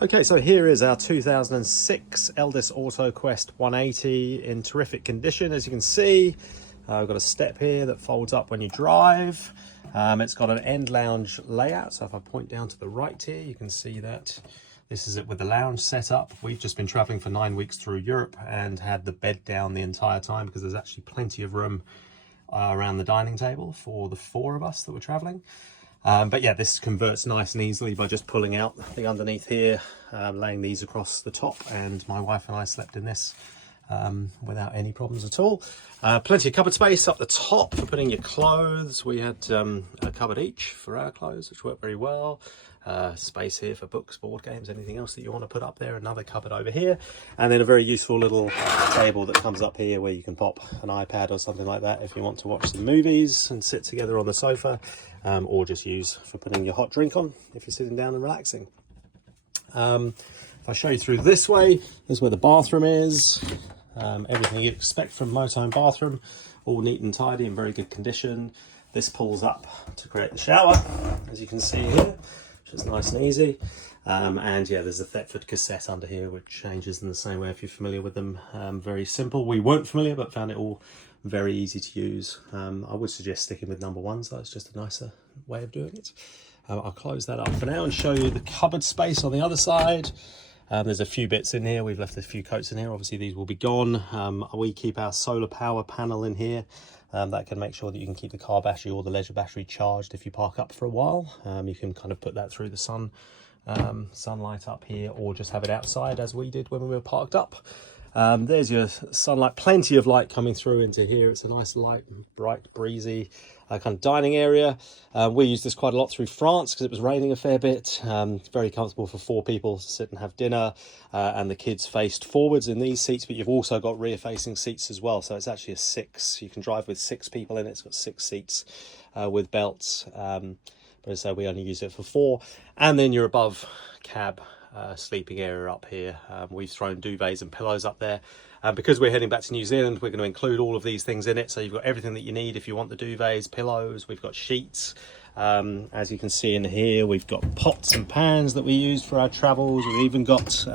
Okay, so here is our 2006 Elddis Autoquest 180 in terrific condition. As you can see, we've got a step here that folds up when you drive. It's got an end lounge layout, so if I point down to the right here, you can see that this is it with the lounge set up. We've just been traveling for 9 weeks through Europe and had the bed down the entire time because there's actually plenty of room around the dining table for the 4 of us that were traveling. But yeah, this converts nice and easily by just pulling out the underneath here, laying these across the top, and my wife and I slept in this without any problems at all. Plenty of cupboard space up the top for putting your clothes. We had a cupboard each for our clothes, which worked very well. Space here for books, board games, anything else that you want to put up there. Another cupboard over here, and then a very useful little table that comes up here where you can pop an iPad or something like that if you want to watch some movies and sit together on the sofa, or just use for putting your hot drink on if you're sitting down and relaxing. If I show you through this way, this is where the bathroom is. Everything you'd expect from a motorhome bathroom, all neat and tidy, in very good condition. This pulls up to create the shower, as you can see here, which is nice and easy. And yeah, there's a Thetford cassette under here, which changes in the same way if you're familiar with them. Very simple. We weren't familiar, but found it all very easy to use. I would suggest sticking with number 1, so it's just a nicer way of doing it. I'll close that up for now and show you the cupboard space on the other side. There's a few bits in here. We've left a few coats in here. Obviously these will be gone. We keep our solar power panel in here. That can make sure that you can keep the car battery or the leisure battery charged if you park up for a while. You can kind of put that through the sunlight up here, or just have it outside as we did when we were parked up. There's your sunlight, plenty of light coming through into here. It's a nice light, bright, breezy kind of dining area. We used this quite a lot through France because it was raining a fair bit. Very comfortable for 4 people to sit and have dinner, and the kids faced forwards in these seats, but you've also got rear facing seats as well, so it's actually a 6. You can drive with 6 people in it. It's got 6 seats with belts, but as I say, we only use it for 4. And then your above cab sleeping area up here. We've thrown duvets and pillows up there. Because we're heading back to New Zealand, we're going to include all of these things in it. So you've got everything that you need if you want the duvets, pillows. We've got sheets. As you can see in here, we've got pots and pans that we use for our travels. We've even got,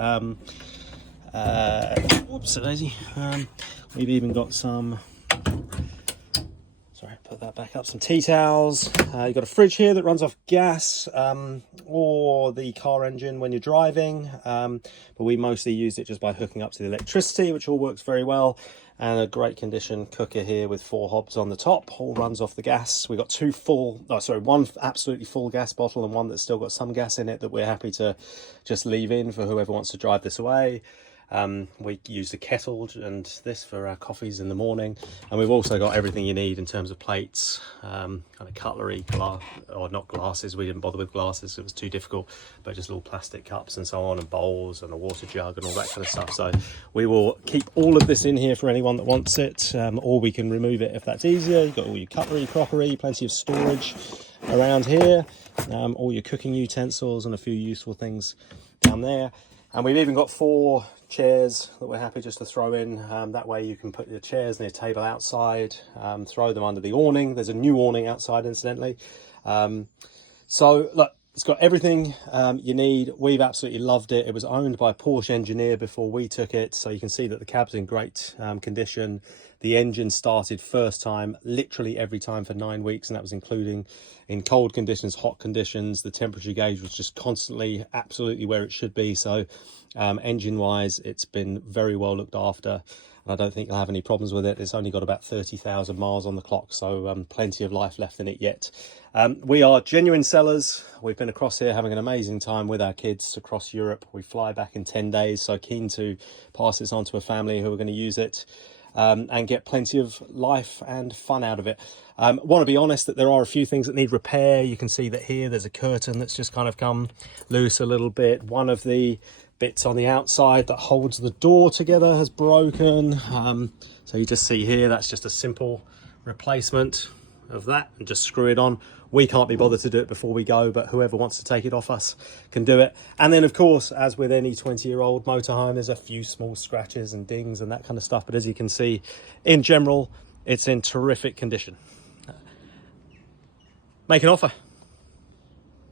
whoops, daisy. We've even got some, sorry, put that back up, some tea towels. You've got a fridge here that runs off gas or the car engine when you're driving, but we mostly used it just by hooking up to the electricity, which all works very well. And a great condition cooker here with 4 hobs on the top, all runs off the gas. We've got 1 absolutely full gas bottle and 1 that's still got some gas in it that we're happy to just leave in for whoever wants to drive this away. We use the kettle and this for our coffees in the morning, and we've also got everything you need in terms of plates, kind of cutlery, or not glasses. We didn't bother with glasses, it was too difficult, but just little plastic cups and so on, and bowls and a water jug and all that kind of stuff. So we will keep all of this in here for anyone that wants it, or we can remove it if that's easier. You've got all your cutlery, crockery, plenty of storage around here, all your cooking utensils and a few useful things down there. And we've even got 4 chairs that we're happy just to throw in. That way you can put your chairs and your table outside, throw them under the awning. There's a new awning outside, incidentally. So look, it's got everything you need. We've absolutely loved it. It was owned by a Porsche engineer before we took it, so you can see that the cab's in great condition. The engine started first time literally every time for 9 weeks, and that was including in cold conditions, hot conditions. The temperature gauge was just constantly absolutely where it should be. So engine wise, it's been very well looked after. I don't think you'll have any problems with it. It's only got about 30,000 miles on the clock, so plenty of life left in it yet. We are genuine sellers. We've been across here having an amazing time with our kids across Europe. We fly back in 10 days, so keen to pass this on to a family who are going to use it and get plenty of life and fun out of it. Want to be honest that there are a few things that need repair. You can see that here there's a curtain that's just kind of come loose a little bit. One of the bits on the outside that holds the door together has broken, so you just see here that's just a simple replacement of that, and just screw it on. We can't be bothered to do it before we go, but whoever wants to take it off us can do it. And then of course, as with any 20-year-old motorhome, there's a few small scratches and dings and that kind of stuff, but as you can see, in general, it's in terrific condition. Make an offer.